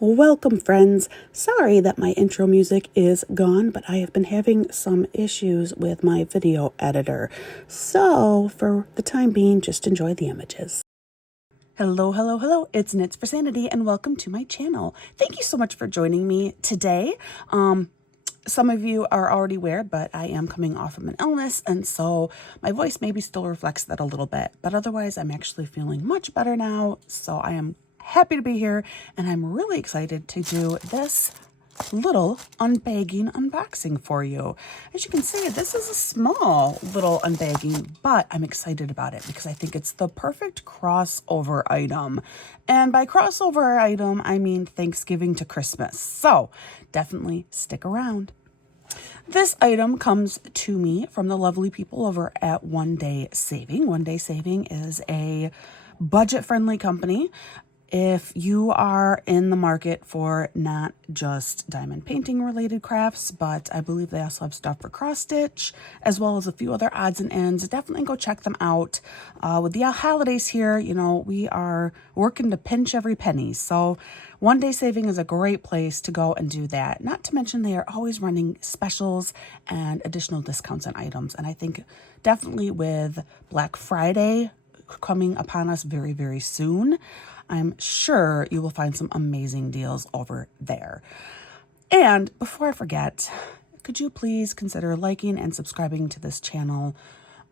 Welcome, friends. Sorry that my intro music is gone, but I have been having some issues with my video editor. So, for the time being, just enjoy the images. Hello, hello, hello. It's Knits for Sanity, and welcome to my channel. Thank you so much for joining me today. Some of you are already aware, but I am coming off of an illness, and so my voice maybe still reflects that a little bit, but otherwise I'm actually feeling much better now, so I am happy to be here, and I'm really excited to do this little unbagging unboxing for you. As you can see, this is a small little unbagging, but I'm excited about it because I think it's the perfect crossover item. And by crossover item, I mean Thanksgiving to Christmas. So definitely stick around. This item comes to me from the lovely people over at OneDaySaving. OneDaySaving is a budget-friendly company. If you are in the market for not just diamond painting related crafts, but I believe they also have stuff for cross stitch, as well as a few other odds and ends, definitely go check them out. With the holidays here, you know, we are working to pinch every penny. So OneDaySaving is a great place to go and do that. Not to mention they are always running specials and additional discounts on items. And I think definitely with Black Friday coming upon us very, very soon, I'm sure you will find some amazing deals over there. And before I forget, could you please consider liking and subscribing to this channel,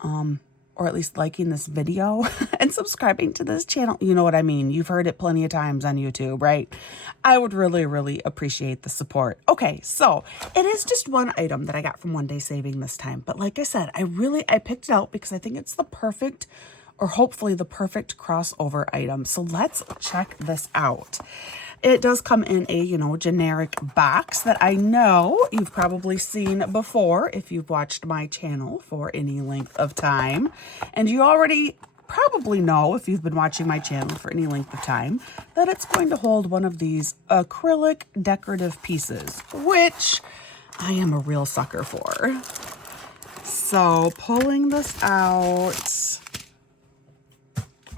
or at least liking this video and subscribing to this channel? You know what I mean. You've heard it plenty of times on YouTube, right? I would really, really appreciate the support. Okay, so it is just one item that I got from OneDaySaving this time. But like I said, I picked it out because I think it's the perfect, or hopefully the perfect crossover item. So let's check this out. It does come in a, you know, generic box that I know you've probably seen before if you've watched my channel for any length of time. And you already probably know, if you've been watching my channel for any length of time, that it's going to hold one of these acrylic decorative pieces, which I am a real sucker for. So pulling this out.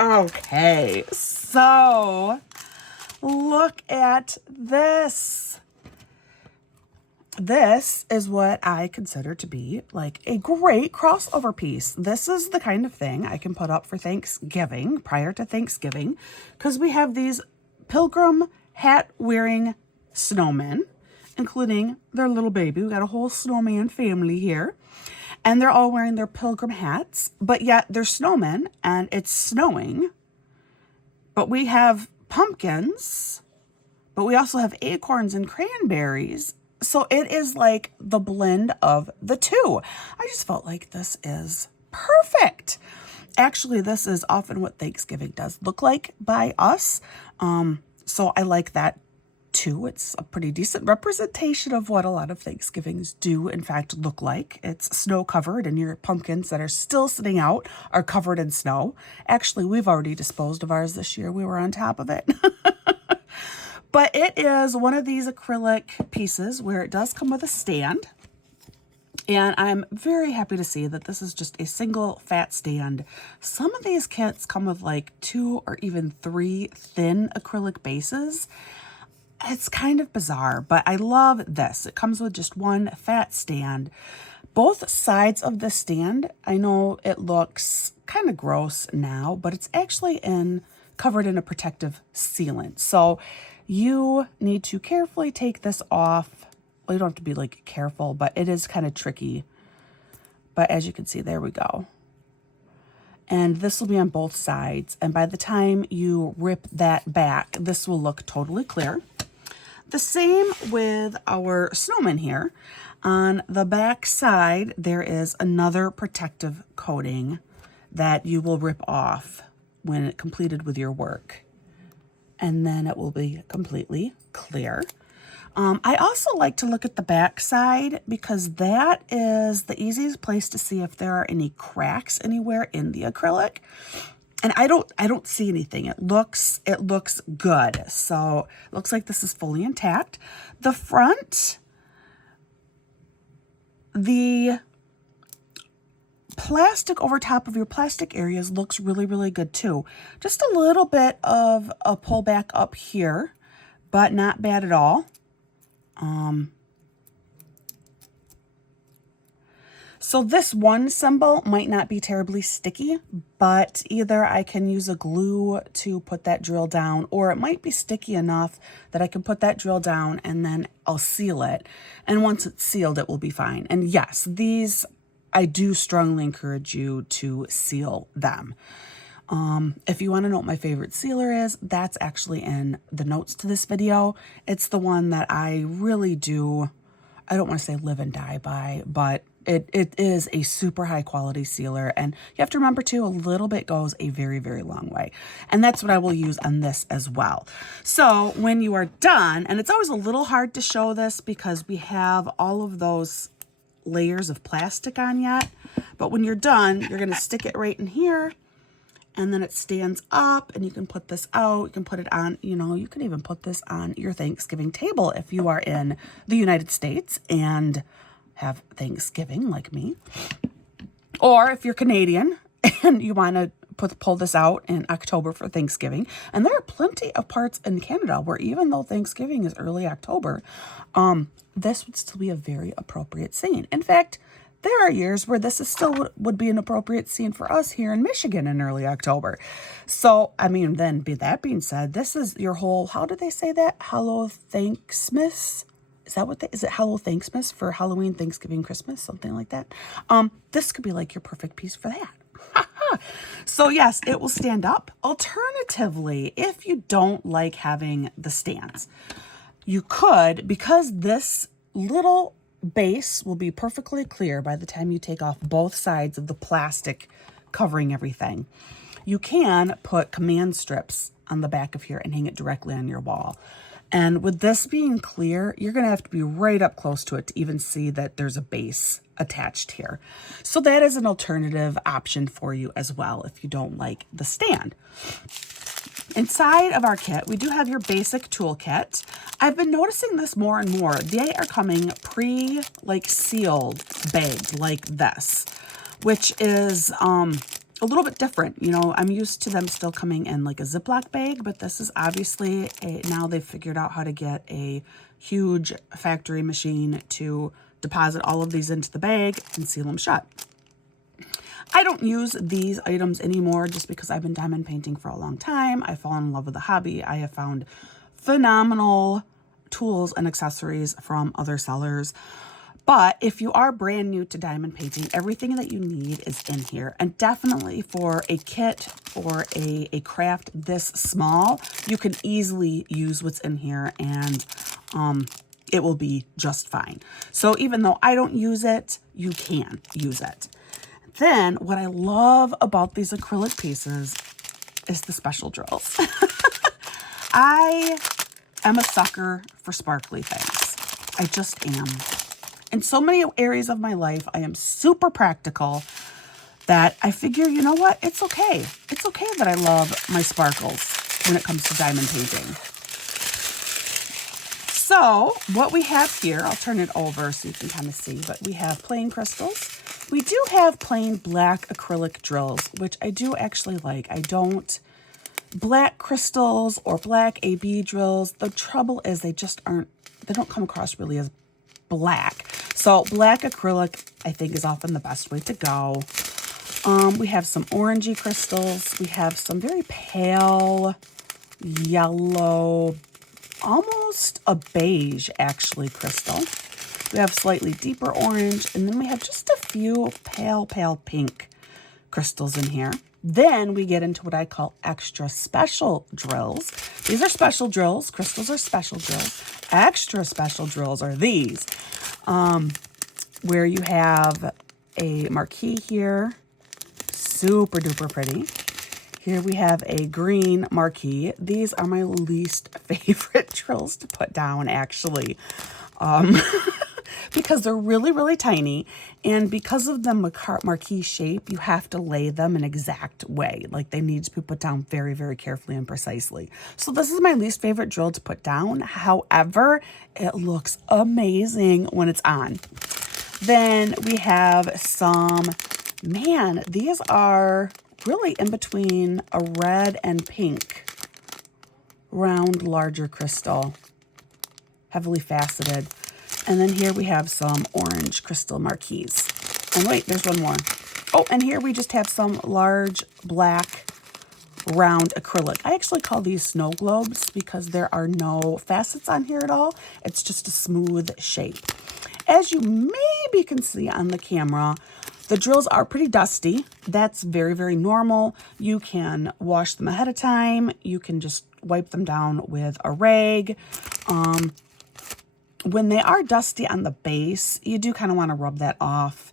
Okay, so look at this. This is what I consider to be like a great crossover piece. This is the kind of thing I can put up for Thanksgiving, prior to Thanksgiving, because we have these pilgrim hat wearing snowmen, including their little baby. We got a whole snowman family here. And they're all wearing their pilgrim hats, but yet they're snowmen and it's snowing. But we have pumpkins, but we also have acorns and cranberries. So it is like the blend of the two. I just felt like this is perfect. Actually, this is often what Thanksgiving does look like by us. So I like that too. It's a pretty decent representation of what a lot of Thanksgivings do in fact look like. It's snow covered and your pumpkins that are still sitting out are covered in snow. Actually, we've already disposed of ours this year. We were on top of it. But it is one of these acrylic pieces where it does come with a stand. And I'm very happy to see that this is just a single fat stand. Some of these kits come with like 2 or even 3 thin acrylic bases. It's kind of bizarre, but I love this. It comes with just one fat stand. Both sides of the stand, I know it looks kind of gross now, but it's actually covered in a protective sealant. So you need to carefully take this off. Well, you don't have to be like careful, but it is kind of tricky. But as you can see, there we go. And this will be on both sides. And by the time you rip that back, this will look totally clear. The same with our snowman here. On the back side, there is another protective coating that you will rip off when it's completed with your work. And then it will be completely clear. I also like to look at the back side because that is the easiest place to see if there are any cracks anywhere in the acrylic. And I don't see anything. It looks good. So it looks like this is fully intact. The front, the plastic over top of your plastic areas looks really, really good too. Just a little bit of a pullback up here, but not bad at all. So this one symbol might not be terribly sticky, but either I can use a glue to put that drill down, or it might be sticky enough that I can put that drill down and then I'll seal it. And once it's sealed, it will be fine. And yes, these, I do strongly encourage you to seal them. If you want to know what my favorite sealer is, that's actually in the notes to this video. It's the one that I really do, I don't want to say live and die by, but it is a super high quality sealer. And you have to remember too, a little bit goes a very, very long way. And that's what I will use on this as well. So when you are done, and it's always a little hard to show this because we have all of those layers of plastic on yet, but when you're done, you're going to stick it right in here. And then it stands up and you can put this out. You can put it on, you know, you can even put this on your Thanksgiving table if you are in the United States and have Thanksgiving like me. Or if you're Canadian and you want to pull this out in October for Thanksgiving. And there are plenty of parts in Canada where even though Thanksgiving is early October, this would still be a very appropriate scene. In fact, there are years where this is still would be an appropriate scene for us here in Michigan in early October. So, I mean, then that being said, this is your whole, how do they say that? Hello Thanksmas? Is that what is it? Hello Thanksmas for Halloween, Thanksgiving, Christmas, something like that. This could be like your perfect piece for that. So yes, it will stand up. Alternatively, if you don't like having the stands, you could, because this little base will be perfectly clear by the time you take off both sides of the plastic covering everything, you can put command strips on the back of here and hang it directly on your wall. And with this being clear, you're going to have to be right up close to it to even see that there's a base attached here. So that is an alternative option for you as well if you don't like the stand. Inside of our kit, we do have your basic toolkit. I've been noticing this more and more. They are coming sealed bagged like this, which is a little bit different. You know, I'm used to them still coming in like a Ziploc bag, but this is obviously now they've figured out how to get a huge factory machine to deposit all of these into the bag and seal them shut. I don't use these items anymore just because I've been diamond painting for a long time. I've fallen in love with the hobby. I have found phenomenal tools and accessories from other sellers. But if you are brand new to diamond painting, everything that you need is in here. And definitely for a kit or a craft this small, you can easily use what's in here and it will be just fine. So even though I don't use it, you can use it. Then what I love about these acrylic pieces is the special drills. I am a sucker for sparkly things. I just am. In so many areas of my life, I am super practical that I figure, you know what? It's okay. It's okay that I love my sparkles when it comes to diamond painting. So what we have here, I'll turn it over so you can kind of see, but we have plain crystals. We do have plain black acrylic drills, which I do actually like. I don't, black crystals or black AB drills, the trouble is they just aren't, they don't come across really as black. So black acrylic, I think, is often the best way to go. We have some orangey crystals. We have some very pale yellow, almost a beige, actually, crystal. We have slightly deeper orange, and then we have just a few pale pink crystals in here. Then we get into what I call extra special drills. These are special drills. Crystals are special drills. Extra special drills are these, where you have a marquee here, super duper pretty. Here we have a green marquee. These are my least favorite drills to put down, actually. Because they're really, really tiny, and because of the marquee shape, you have to lay them an exact way. Like, they need to be put down very, very carefully and precisely. So this is my least favorite drill to put down. However, it looks amazing when it's on. Then we have some, man, these are really in between a red and pink. round, larger crystal, heavily faceted. And then here we have some orange crystal marquise. And wait, there's one more. Oh, and here we just have some large black round acrylic. I actually call these snow globes because there are no facets on here at all. It's just a smooth shape. As you maybe can see on the camera, the drills are pretty dusty. That's very, very normal. You can wash them ahead of time. You can just wipe them down with a rag. When they are dusty on the base, you do kind of want to rub that off.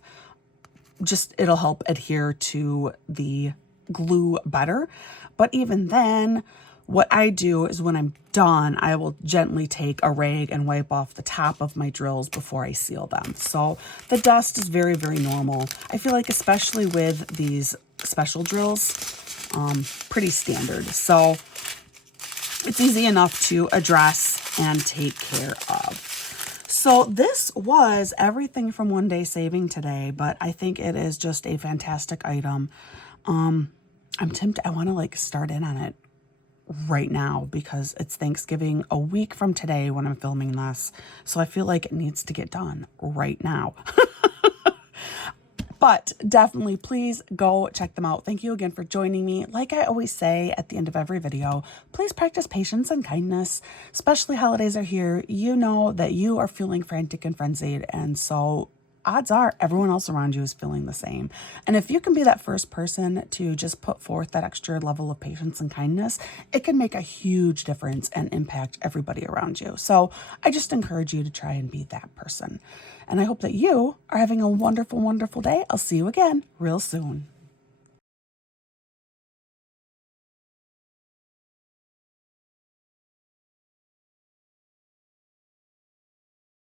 Just, it'll help adhere to the glue better. But even then, what I do is when I'm done, I will gently take a rag and wipe off the top of my drills before I seal them. So the dust is very, very normal. I feel like especially with these special drills, pretty standard. So it's easy enough to address and take care of. So this was everything from One Day Saving today, but I think it is just a fantastic item. I'm tempted, I want to like start in on it right now because it's Thanksgiving a week from today when I'm filming this. So I feel like it needs to get done right now. But definitely, please go check them out. Thank you again for joining me. Like I always say at the end of every video, please practice patience and kindness, especially holidays are here. You know that you are feeling frantic and frenzied, and so odds are everyone else around you is feeling the same. And if you can be that first person to just put forth that extra level of patience and kindness, it can make a huge difference and impact everybody around you. So I just encourage you to try and be that person. And I hope that you are having a wonderful, wonderful day. I'll see you again real soon.